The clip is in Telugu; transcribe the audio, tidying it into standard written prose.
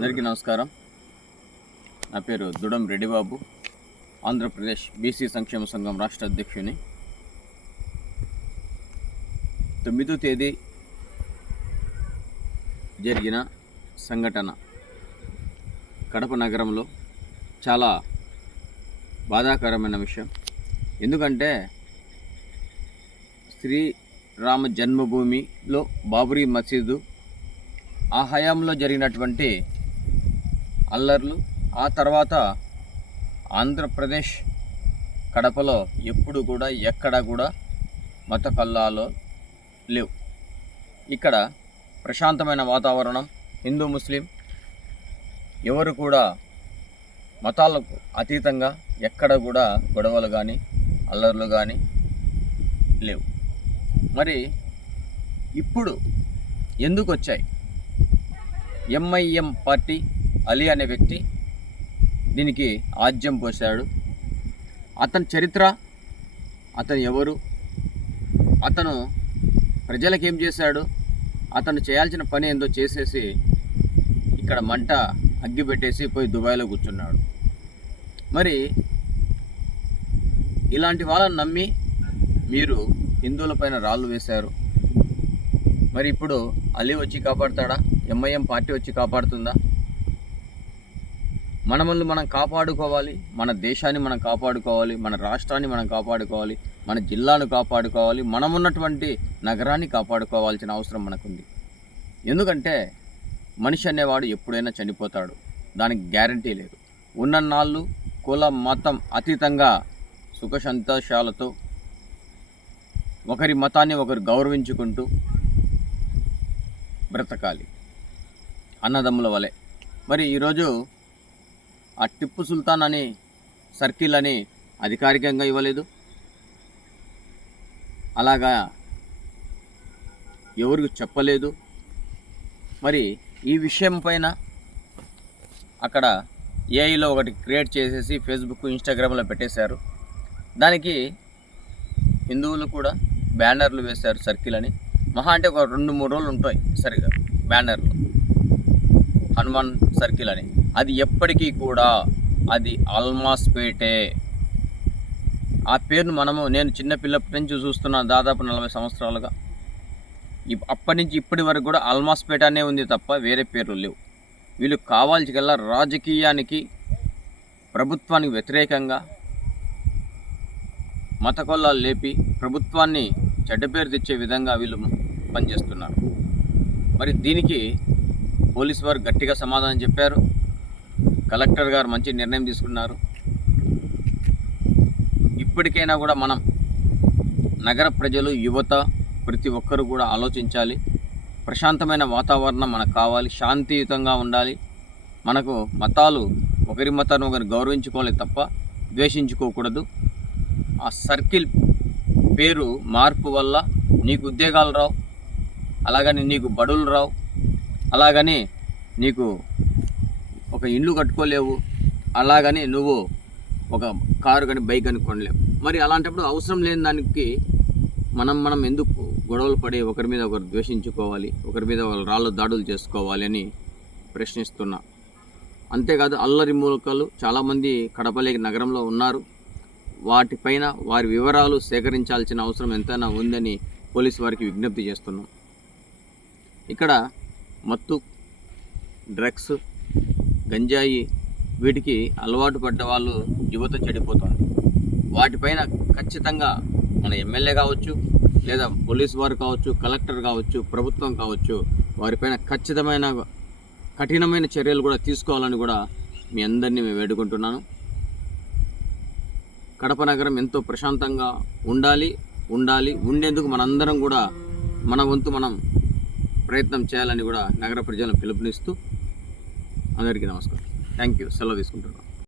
అందరికీ నమస్కారం. నా పేరు దుడం రెడ్డిబాబు, ఆంధ్రప్రదేశ్ బీసీ సంక్షేమ సంఘం రాష్ట్ర అధ్యక్షుని. 9వ తేదీ జరిగిన సంఘటన కడప నగరంలో చాలా బాధాకరమైన విషయం. ఎందుకంటే శ్రీరామ జన్మభూమిలో బాబరీ మసీదు ఆ హయాంలో జరిగినటువంటి అల్లర్లు, ఆ తర్వాత ఆంధ్రప్రదేశ్ కడపలో ఎప్పుడు కూడా ఎక్కడ కూడా మత కల్లాలో లేవు. ఇక్కడ ప్రశాంతమైన వాతావరణం, హిందూ ముస్లిం ఎవరు కూడా మతాలకు అతీతంగా ఎక్కడ కూడా గొడవలు కానీ అల్లర్లు కానీ లేవు. మరి ఇప్పుడు ఎందుకు వచ్చాయి? ఎంఐఎం పార్టీ అలీ అనే వ్యక్తి దీనికి ఆజ్యం పోశాడు. అతని చరిత్ర, అతను ఎవరు, అతను ప్రజలకు ఏం చేశాడు, అతను చేయాల్సిన పని ఏందో చేసేసి ఇక్కడ మంట అగ్గి పెట్టేసి పోయి దుబాయ్లో కూర్చున్నాడు. మరి ఇలాంటి వాళ్ళని నమ్మి మీరు హిందువులపైన రాళ్ళు వేశారు. మరి ఇప్పుడు అలీ వచ్చి కాపాడుతాడా? ఎంఐఎం పార్టీ వచ్చి కాపాడుతుందా? మనల్ని మనం కాపాడుకోవాలి, మన దేశాన్ని మనం కాపాడుకోవాలి, మన రాష్ట్రాన్ని మనం కాపాడుకోవాలి, మన జిల్లాను కాపాడుకోవాలి, మనం ఉన్నటువంటి నగరాన్ని కాపాడుకోవాల్సిన అవసరం మనకుంది. ఎందుకంటే మనిషి అనేవాడు ఎప్పుడైనా చనిపోతాడు, దానికి గ్యారంటీ లేదు. ఉన్నన్నాళ్ళు కుల మతం అతీతంగా సుఖ సంతోషాలతో ఒకరి మతాన్ని ఒకరు గౌరవించుకుంటూ బ్రతకాలి అన్నదమ్ముల వలె. మరి ఈరోజు ఆ టిప్పు సుల్తాన్ అని సర్కిల్ అని అధికారికంగా ఇవ్వలేదు, అలాగా ఎవరికి చెప్పలేదు. మరి ఈ విషయం పైన అక్కడ ఏఐలో ఒకటి క్రియేట్ చేసేసి ఫేస్బుక్, ఇన్స్టాగ్రామ్లో పెట్టేశారు. దానికి హిందువులు కూడా బ్యానర్లు వేశారు, సర్కిల్ అని. మహా అంటే ఒక 2-3 రోజులు ఉంటాయి సరిగా బ్యానర్లు, హనుమాన్ సర్కిల్ అని. అది ఎప్పటికీ కూడా అది అల్మాస్పేటే. ఆ పేరును నేను చిన్నపిల్లప్పటి నుంచి చూస్తున్నాను, దాదాపు 40 సంవత్సరాలుగా. అప్పటి నుంచి ఇప్పటి వరకు కూడా అల్మాస్పేట అనే ఉంది తప్ప వేరే పేర్లు లేవు. వీళ్ళు కావాల్సికల్లా రాజకీయానికి, ప్రభుత్వానికి వ్యతిరేకంగా మత కొల్లాలు లేపి ప్రభుత్వాన్ని చెడ్డ పేరు తెచ్చే విధంగా వీళ్ళు పనిచేస్తున్నారు. మరి దీనికి పోలీసు వారు గట్టిగా సమాధానం చెప్పారు, కలెక్టర్ గారు మంచి నిర్ణయం తీసుకున్నారు. ఇప్పటికైనా కూడా మనం నగర ప్రజలు, యువత, ప్రతి ఒక్కరూ కూడా ఆలోచించాలి. ప్రశాంతమైన వాతావరణం మనకు కావాలి, శాంతియుతంగా ఉండాలి. మనకు మతాలు, ఒకరి మతాన్ని ఒకరు గౌరవించుకోవాలి తప్ప ద్వేషించుకోకూడదు. ఆ సర్కిల్ పేరు మార్పు వల్ల నీకు ఉద్యోగాలు రావు, అలాగని నీకు బడులు రావు, అలాగని నీకు ఒక ఇల్లు కట్టుకోలేవు, అలాగని నువ్వు ఒక కారు కానీ బైక్ కానీ కొనలేవు. మరి అలాంటప్పుడు అవసరం లేని దానికి మనం ఎందుకు గొడవలు పడి ఒకరి మీద ఒకరు ద్వేషించుకోవాలి, ఒకరి మీద ఒకరు రాళ్ళు దాడులు చేసుకోవాలి అని ప్రశ్నిస్తున్నా. అంతేకాదు అల్లరి మూలకలు చాలామంది కడపలే నగరంలో ఉన్నారు. వాటిపైన వారి వివరాలు సేకరించాల్సిన అవసరం ఎంతైనా ఉందని పోలీసు వారికి విజ్ఞప్తి చేస్తున్నాం. ఇక్కడ మత్తు, డ్రగ్స్, గంజాయి వీటికి అలవాటు పడ్డ వాళ్ళు యువత చెడిపోతుంది. వాటిపైన ఖచ్చితంగా మన ఎమ్మెల్యే కావచ్చు, లేదా పోలీసు వారు కావచ్చు, కలెక్టర్ కావచ్చు, ప్రభుత్వం కావచ్చు, వారిపైన కఠినమైన చర్యలు కూడా తీసుకోవాలని కూడా మీ అందరినీ మేము వేడుకుంటున్నాను. కడప నగరం ఎంతో ప్రశాంతంగా ఉండేందుకు మనందరం కూడా మన వంతు మనం ప్రయత్నం చేయాలని కూడా నగర ప్రజలను పిలుపునిస్తూ అందరికీ నమస్కారం. Thank you. సెలవు తీసుకుంటున్నాను.